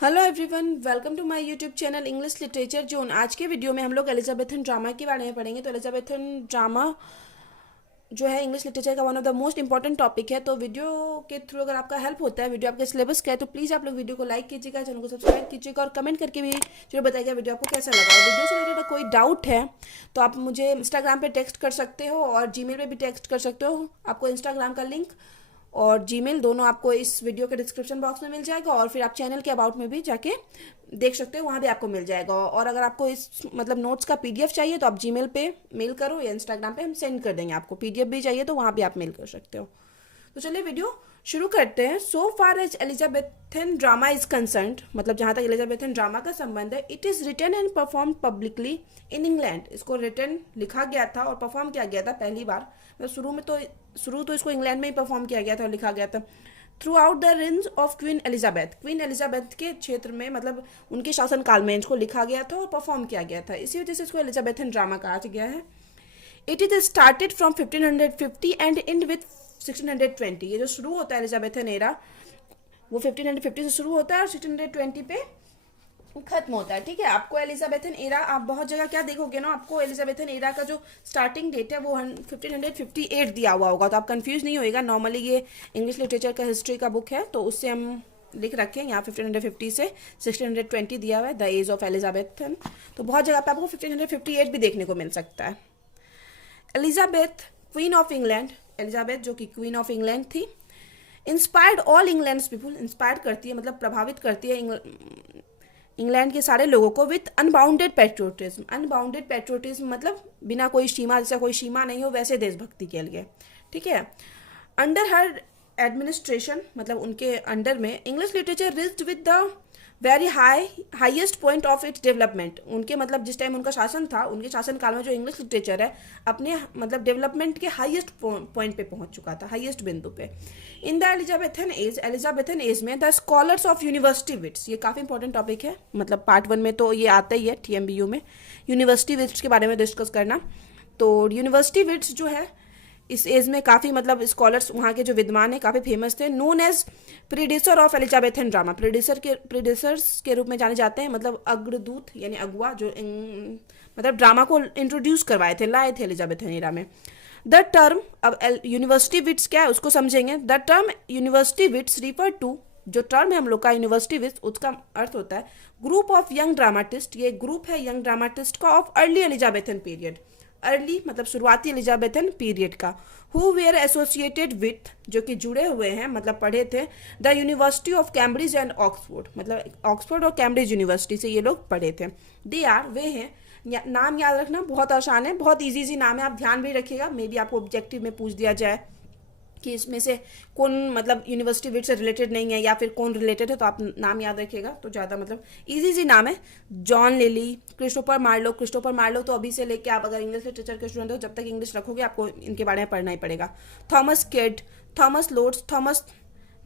Hello everyone, welcome to my YouTube channel English literature zone. आज के video में हम लोग एलिजाबेथन ड्रामा के बारे में पढ़ेंगे। तो एलिजाबेथन ड्रामा जो है इंग्लिश लिटरेचर का one of the most important topic है। तो वीडियो के थ्रू अगर आपका हेल्प होता है, वीडियो आपके सिलेबस का है, तो प्लीज़ आप लोग वीडियो को लाइक कीजिएगा, चैनल को सब्सक्राइब कीजिएगा और कमेंट करके भी जरूर बताइएगा वीडियो आपको कैसा लगा। और वीडियो से रिलेटेड कोई डाउट है तो आप मुझे इंस्टाग्राम पे टेक्स्ट कर सकते हो और जीमेल पे भी टेक्स्ट कर सकते हो। आपको इंस्टाग्राम का लिंक और जीमेल दोनों आपको इस वीडियो के डिस्क्रिप्शन बॉक्स में मिल जाएगा, और फिर आप चैनल के अबाउट में भी जाके देख सकते हो, वहाँ भी आपको मिल जाएगा। और अगर आपको इस मतलब नोट्स का पीडीएफ चाहिए तो आप जीमेल पे मेल करो या इंस्टाग्राम पे हम सेंड कर देंगे। आपको पीडीएफ भी चाहिए तो वहाँ भी आप मेल कर सकते हो। तो चलिए वीडियो शुरू करते हैं। So far as Elizabethan drama is concerned, मतलब जहाँ तक एलिजाबेथन ड्रामा का संबंध है, it is written and perform publicly in England. इसको रिटन लिखा गया था और परफॉर्म किया गया था पहली बार, मतलब शुरू तो इसको इंग्लैंड में ही परफॉर्म किया गया था और लिखा गया था। Through out the range of queen Elizabeth के क्षेत्र में, मतलब उनके शासनकाल में इसको लिखा गया था और परफॉर्म किया गया था। इसी वजह से इसको एलिजाबेथन ड्रामा कहा गया है। It is started from 1550 and and with 1620। ये जो शुरू होता है एलिजाबेथन एरा, वो 1550 से शुरू होता है और 1620 पे खत्म होता है। ठीक है, आपको एलिजाबेथन एरा, आप बहुत जगह क्या देखोगे ना, आपको एलिजाबेथन एरा का जो स्टार्टिंग डेट है वो 1558 दिया हुआ होगा, तो आप कंफ्यूज नहीं होएगा। नॉर्मली ये इंग्लिश लिटरेचर का हिस्ट्री का बुक है, तो उससे हम लिख रखे हैं यहाँ 1550 से 1620 दिया हुआ है, द एज ऑफ एलिजाबेथन। तो बहुत जगह पे आपको 1558 भी देखने को मिल सकता है। Elizabeth queen of England, Elizabeth जो कि क्वीन ऑफ इंग्लैंड थी, inspired all England people, inspire करती है मतलब प्रभावित करती है इंग्लैंड के सारे लोगों को with unbounded patriotism. Unbounded patriotism मतलब बिना कोई सीमा, जैसा कोई सीमा नहीं हो वैसे देशभक्ति के लिए। ठीक है, अंडर हर एडमिनिस्ट्रेशन, मतलब उनके अंडर में English literature reached with the very highest point of its development. उनके मतलब जिस टाइम उनका शासन था, उनके शासन काल में जो इंग्लिश लिटरेचर है अपने मतलब डेवलपमेंट के हाईएस्ट पॉइंट पे पहुंच चुका था, हाईएस्ट बिंदु पे। इन द एलिजाबेथन एज में the scholars of university wits, ये काफ़ी इंपॉर्टेंट टॉपिक है, मतलब पार्ट 1 में तो ये आता ही है टीएमबीयू में, यूनिवर्सिटी विट्स के बारे में डिस्कस करना। तो यूनिवर्सिटी विट्स जो है इस एज में काफ़ी मतलब स्कॉलर्स वहाँ के जो विद्वान हैं काफ़ी फेमस थे। Known as predecessor of Elizabethan drama, predecessors के रूप में जाने जाते हैं, मतलब अग्रदूत यानी अगुआ, जो मतलब ड्रामा को इंट्रोड्यूस करवाए थे, लाए थे एलिजाबेथन एरा में। द टर्म, अब यूनिवर्सिटी विट्स क्या है उसको समझेंगे। The term university wits refer to, जो टर्म है हम लोग का यूनिवर्सिटी विट्स, उसका अर्थ होता है ग्रुप ऑफ यंग ड्रामाटिस्ट। ये ग्रुप है यंग ड्रामाटिस्ट का of early Elizabethan period. Early मतलब शुरुआती एलिजाबेथन पीरियड का। हु वेयर एसोसिएटेड विथ, जो कि जुड़े हुए हैं मतलब पढ़े थे, the university of Cambridge and Oxford, मतलब ऑक्सफोर्ड और कैम्ब्रिज यूनिवर्सिटी से ये लोग पढ़े थे। दे आर, वे हैं, नाम याद रखना बहुत आसान है, बहुत इजी नाम है, आप ध्यान भी रखिएगा, मे बी आपको ऑब्जेक्टिव में पूछ दिया जाए कि इसमें से कौन मतलब यूनिवर्सिटी विट से रिलेटेड नहीं है या फिर कौन रिलेटेड है, तो आप नाम याद रखिएगा तो ज़्यादा मतलब इजी नाम है। जॉन लिली, क्रिस्टोफर मार्लो तो अभी से लेके आप अगर इंग्लिश लिटरेचर के स्टूडेंट हो, जब तक इंग्लिश रखोगे आपको इनके बारे में पढ़ना ही पड़ेगा। Thomas Kyd, Thomas Lodge, Thomas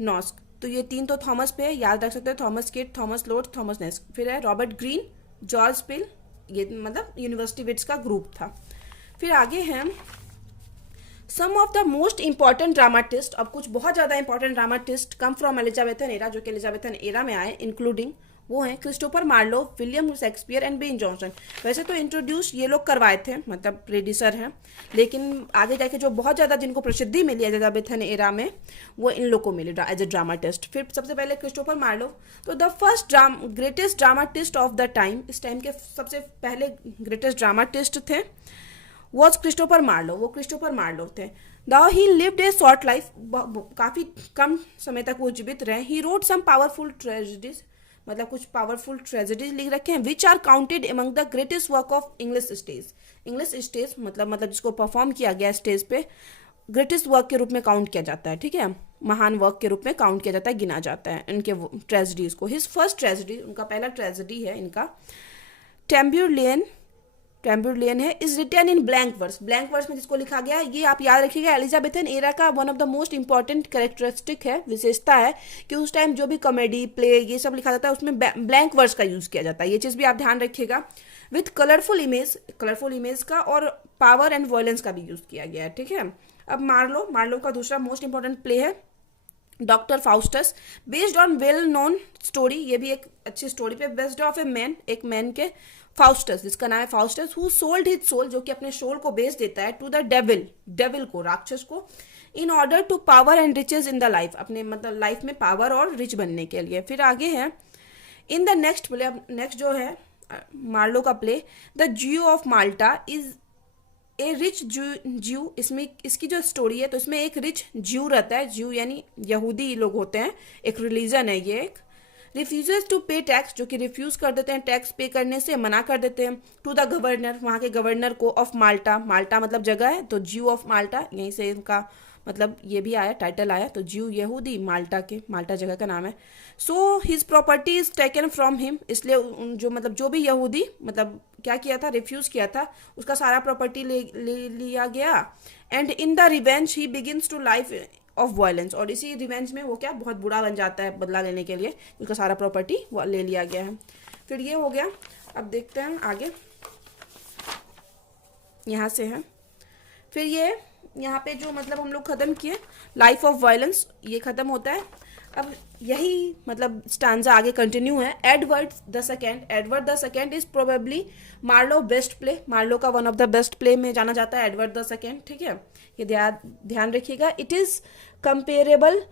Nashe, तो ये 3 तो थॉमस पे है, याद रख सकते हो, Thomas Kyd, Thomas Lodge, Thomas Nashe. फिर है रॉबर्ट ग्रीन, जॉर्ज पिल, ये मतलब यूनिवर्सिटी विट्स का ग्रुप था। फिर आगे हैं some of the most important dramatist. अब कुछ बहुत ज़्यादा important dramatist come from Elizabethan era, जो कि एलिजाबेथन एरा में आए, इंक्लूडिंग वो हैं Christopher Marlowe, William Shakespeare and Ben Jonson. वैसे तो इंट्रोड्यूस ये लोग करवाए थे, मतलब प्रेडिसर हैं, लेकिन आगे जाके जो बहुत ज़्यादा जिनको प्रसिद्धि मिली एलिजाबेथन एरा में, वो इन लोग को मिली एज ए ड्रामाटिस्ट। फिर सबसे पहले क्रिस्टोफर मार्लो, तो the first greatest dramatist of the time, इस टाइम के सबसे पहले ग्रेटेस्ट ड्रामाटिस्ट थे वॉज क्रिस्टोफर मार्लो, वो क्रिस्टोफर मार्लो थे। Though he lived a short life, काफ़ी कम समय तक वो जीवित रहे। He wrote some powerful tragedies, मतलब कुछ पावरफुल ट्रेजेडीज लिख रखे हैं, which are counted among the greatest work of English stage. English stage मतलब जिसको परफॉर्म किया गया स्टेज पे, ग्रेटेस्ट वर्क के रूप में काउंट किया जाता है। ठीक है, महान वर्क के रूप में काउंट किया जाता है, गिना जाता है इनके ट्रेजेडीज को। हिज फर्स्ट ट्रेजेडी, उनका पहला ट्रेजेडी है इनका टेम्बुरलियन है, is written in blank verse में जिसको लिखा गया है। ये आप याद रखिएगा, एलिजाबेथन एरा का one of the most important characteristic है, विशेषता है कि उस टाइम जो भी कॉमेडी प्ले ये सब लिखा जाता है उसमें ब्लैंक वर्स का यूज किया जाता है। ये चीज़ भी आप ध्यान रखिएगा। विथ कलरफुल इमेज का और पावर एंड वायलेंस का भी यूज किया गया है। ठीक है, अब मार्लो का दूसरा मोस्ट इंपॉर्टेंट प्ले है doctor Faustus, based on well known story, ये भी एक अच्छी स्टोरी पे बेस्ड ऑफ ए मैन, एक मैन के, फाउस्टस जिसका नाम है Faustus, who sold his soul, जो कि अपने सोल को बेच देता है, टू द डेविल, डेविल को, राक्षस को, in order to power and riches in the life, अपने मतलब लाइफ में पावर और रिच बनने के लिए। फिर आगे है in the next play, next जो है मार्लो का प्ले, द ज्यू of Malta is a rich ज्यू, इसमें इसकी जो स्टोरी है तो इसमें एक रिच ज्यू रहता है, ज्यू यानी यहूदी लोग होते हैं, एक रिलीजन है ये, एक रिफ्यूजेस टू पे टैक्स, जो कि रिफ्यूज कर देते हैं टैक्स पे करने से, मना कर देते हैं, टू द गवर्नर, वहाँ के गवर्नर को, ऑफ माल्टा, माल्टा मतलब जगह है तो ज्यू ऑफ माल्टा, यहीं से इनका मतलब ये भी आया, टाइटल आया, तो ज्यू यहूदी, माल्टा के, माल्टा जगह का नाम है। So his property is taken from him, इसलिए जो मतलब जो भी यहूदी मतलब क्या किया था, रिफ्यूज किया था, उसका सारा प्रॉपर्टी ले लिया गया। And in the revenge he begins to life of violence, और इसी रिवेंज में वो क्या बहुत बुरा बन जाता है बदला लेने के लिए, उसका सारा प्रॉपर्टी ले लिया गया है। फिर ये हो गया। अब देखते हैं आगे, यहाँ से है, फिर ये यहाँ पे जो मतलब हम लोग खत्म किए लाइफ ऑफ वायलेंस, ये खत्म होता है। अब यही मतलब स्टांजा आगे कंटिन्यू है। Edward the second, Edward the second is probably Marlowe best play, Marlowe का one of the best play में जाना जाता है एडवर्ड द सेकेंड, ठीक है, ये ध्यान रखिएगा। It is comparable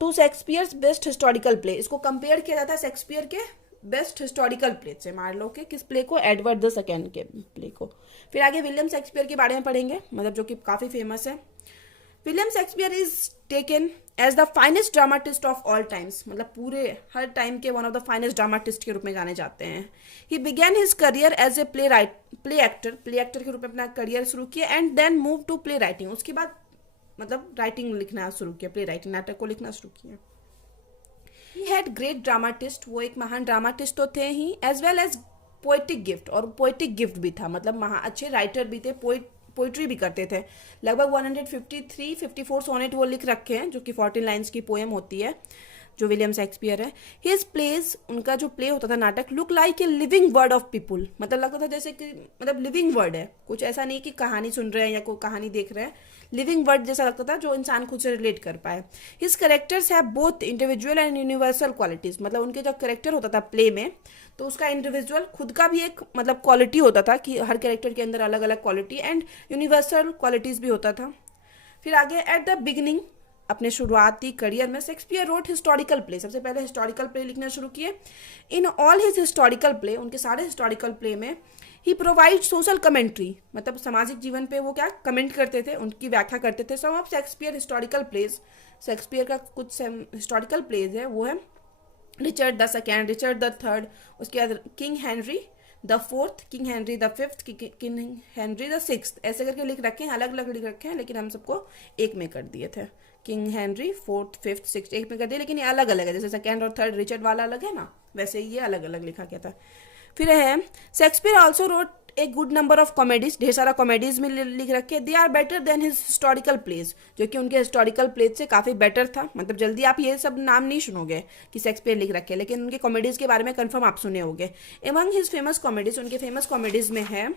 to Shakespeare's best historical play, इसको कंपेयर किया जाता है शेक्सपियर के बेस्ट हिस्टोरिकल प्ले से, मार्लो के किस प्ले को, एडवर्ड द सेकेंड के प्ले को। फिर आगे विलियम शेक्सपियर के बारे में पढ़ेंगे, मतलब जो कि काफ़ी फेमस है। William Shakespeare is taken as the finest dramatist of all times, मतलब पूरे हर टाइम के one of the finest dramatist के रूप में जाने जाते हैं। He began his career as a play actor के रूप में अपना करियर शुरू किया, and then move to play writing, उसके बाद मतलब राइटिंग लिखना शुरू किया, प्ले राइटिंग, नाटक को लिखना शुरू किया। ही हैड ग्रेट ड्रामाटिस्ट, वो एक महान ड्रामाटिस्ट तो थे ही, as well as poetic gift, और पोएटिक गिफ्ट भी था, मतलब अच्छे राइटर भी थे, पोइट्री भी करते थे। लगभग 153-54 सोनेट वो लिख रखे हैं, जो कि 14 लाइन्स की पोएम होती है, जो विलियम शेक्सपियर है। हिज प्लेज, उनका जो प्ले होता था नाटक, look like a living word of people, मतलब लगता था जैसे कि मतलब लिविंग वर्ड है, कुछ ऐसा नहीं कि कहानी सुन रहे हैं या कोई कहानी देख रहे हैं, लिविंग वर्ड जैसा लगता था जो इंसान खुद से रिलेट कर पाए। His characters have both individual and universal qualities, मतलब उनके जो करेक्टर होता था प्ले में तो उसका इंडिविजुअल खुद का भी एक मतलब क्वालिटी होता था कि हर कैरेक्टर के अंदर अलग अलग क्वालिटी, एंड यूनिवर्सल क्वालिटीज भी होता था। फिर आगे एट द बिगिनिंग, अपने शुरुआती करियर में शेक्सपियर रोट हिस्टोरिकल प्ले, सबसे पहले हिस्टोरिकल प्ले लिखना शुरू किए। In all his historical play, उनके सारे हिस्टोरिकल प्ले में ही प्रोवाइड सोशल कमेंट्री, मतलब सामाजिक जीवन पे वो क्या कमेंट करते थे, उनकी व्याख्या करते थे। Some of Shakespeare historical plays, Shakespeare का कुछ हिस्टोरिकल प्लेज है वो है Richard the second, Richard the third, उसके बाद King Henry the fourth, King Henry the fifth, King Henry the sixth, ऐसे करके लिख रखे हैं, अलग अलग लिख रखे हैं, लेकिन हम सबको एक में कर दिए थे। King Henry fourth fifth six एक में कर दिया, लेकिन ये अलग अलग है, जैसे सेकेंड और थर्ड रिचर्ड वाला अलग है ना, वैसे ही ये अलग अलग लिखा गया था। फिर है Shakespeare also wrote a good number of comedies, ढेर सारा कॉमेडीज में लिख रखे। They are better than his historical plays, जो कि उनके हिस्टोरिकल प्लेज से काफ़ी बेटर था, मतलब जल्दी आप ये सब नाम नहीं सुनोगे कि शेक्सपियर लिख रखे, लेकिन उनके कॉमेडीज के बारे में कंफर्म आप सुने होंगे। एमंग हिज फेमस कॉमेडीज, उनके फेमस कॉमेडीज में है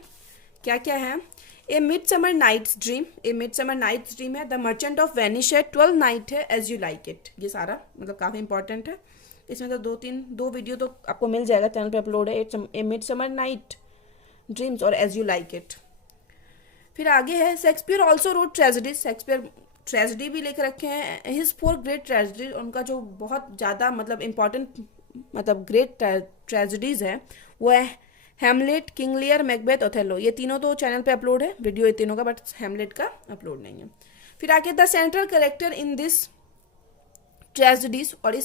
क्या क्या है, ए मिडसमर नाइट्स ड्रीम, ए मिडसमर नाइट्स ड्रीम है, द मर्चेंट ऑफ वेनिस है, 12 नाइट है, एज यू लाइक इट, ये सारा मतलब काफ़ी इंपॉर्टेंट है। इसमें तो दो वीडियो तो आपको मिल जाएगा, चैनल पे अपलोड है, ए मिडसमर नाइट ड्रीम्स और एज यू लाइक इट। फिर आगे है Shakespeare also road tragedies, Shakespeare tragedy भी लिख रखे हैं। हिज 4 ग्रेट ट्रेजेडी, उनका जो बहुत ज़्यादा मतलब इम्पॉर्टेंट मतलब ग्रेट ट्रेजेडीज है वो है Hamlet, King Lear, Macbeth, Othello, ये तीनों तो चैनल पे अपलोड है वीडियो ये तीनों का, बट हैमलेट का अपलोड नहीं है। फिर आगे the central character in this tragedies, और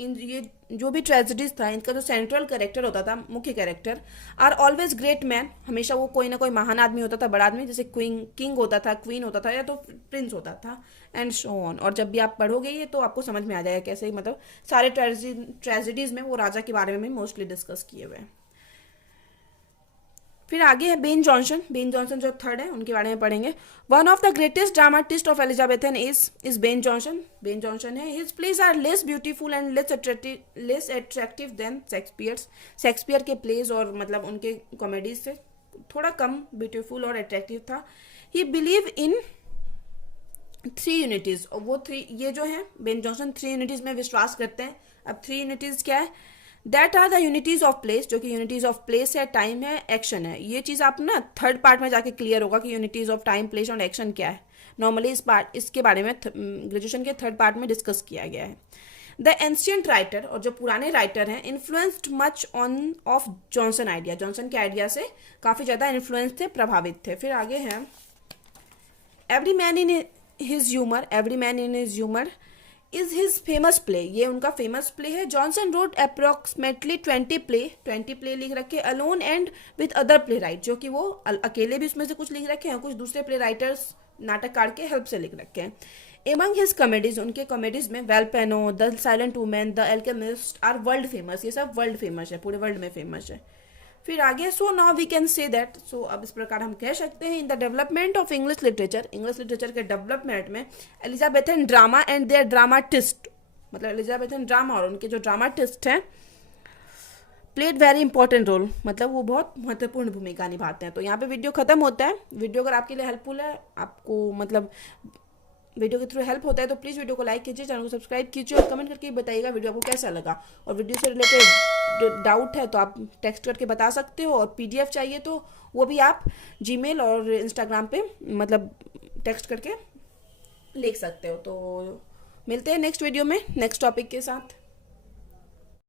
ये जो भी ट्रेजेडीज था इनका जो सेंट्रल कैरेक्टर होता था, मुख्य character, are always great man, हमेशा वो कोई ना कोई महान आदमी होता था, बड़ा आदमी, जैसे किंग होता था, क्वीन होता था, या तो प्रिंस होता था, एंड सो ऑन। और जब भी आप पढ़ोगे ये तो आपको समझ में आ जाएगा कैसे, मतलब सारे ट्रेजेडीज में वो राजा के बारे में मोस्टली डिस्कस किए हुए हैं। फिर आगे है बेन जॉनसन, बेन जॉनसन जो थर्ड है उनके बारे में पढ़ेंगे। One of the greatest dramatist of Elizabethan is Ben Jonson, Ben Jonson है। His plays are less beautiful and less attractive than Shakespeare's, Shakespeare के प्लेज और मतलब उनके कॉमेडीज से थोड़ा कम ब्यूटीफुल और अट्रैक्टिव था। ही बिलीव इन 3 यूनिटीज़, और वो 3 ये जो है बेन जॉनसन 3 यूनिटीज़ में विश्वास करते हैं। अब 3 यूनिटीज़ क्या है? That are the unities of place, जो कि यूनिटीज़ ऑफ प्लेस है, टाइम है, एक्शन है। ये चीज़ आप ना थर्ड पार्ट में जाके क्लियर होगा कि यूनिटीज़ ऑफ टाइम, प्लेस और एक्शन क्या है। नॉर्मली इसके बारे में ग्रेजुएशन के थर्ड पार्ट में डिस्कस किया गया है। द एंशियंट राइटर, और जो पुराने राइटर हैं, influenced much on off Johnson idea, Johnson के आइडिया से काफ़ी ज़्यादा इन्फ्लुएंस थे, प्रभावित थे। फिर आगे हैं every man in his humour, every man in his humour is his famous play, ये उनका फेमस प्ले है। जॉनसन रोट अप्रोक्सीमेटली 20 प्ले लिख रखे alone and with other play right, जो कि वो अकेले भी उसमें से कुछ लिख रखे हैं, कुछ दूसरे प्ले राइटर्स नाटककार के हेल्प से लिख रखे हैं। एमंग हिज कॉमेडीज, उनके कॉमेडीज में Volpone, the silent woman, the alchemist are world famous, ये सब वर्ल्ड फेमस है, पूरे वर्ल्ड में फेमस है। फिर आगे so now we can say that, so अब इस प्रकार हम कह सकते हैं in the development of English literature, English literature के डेवलपमेंट में Elizabethan drama and their dramatist, मतलब एलिजाबेथन ड्रामा और उनके जो ड्रामाटिस्ट हैं प्लेड वेरी इंपॉर्टेंट रोल, मतलब वो बहुत महत्वपूर्ण भूमिका निभाते हैं। तो यहाँ पे वीडियो खत्म होता है। वीडियो अगर आपके लिए हेल्पफुल है, आपको मतलब वीडियो के थ्रू हेल्प होता है, तो प्लीज़ वीडियो को लाइक कीजिए, चैनल को सब्सक्राइब कीजिए और कमेंट करके बताइएगा वीडियो आपको कैसा लगा। और वीडियो से रिलेटेड डाउट है तो आप टेक्स्ट करके बता सकते हो, और पीडीएफ चाहिए तो वो भी आप जीमेल और इंस्टाग्राम पे मतलब टेक्स्ट करके लिख सकते हो। तो मिलते हैं नेक्स्ट वीडियो में नेक्स्ट टॉपिक के साथ।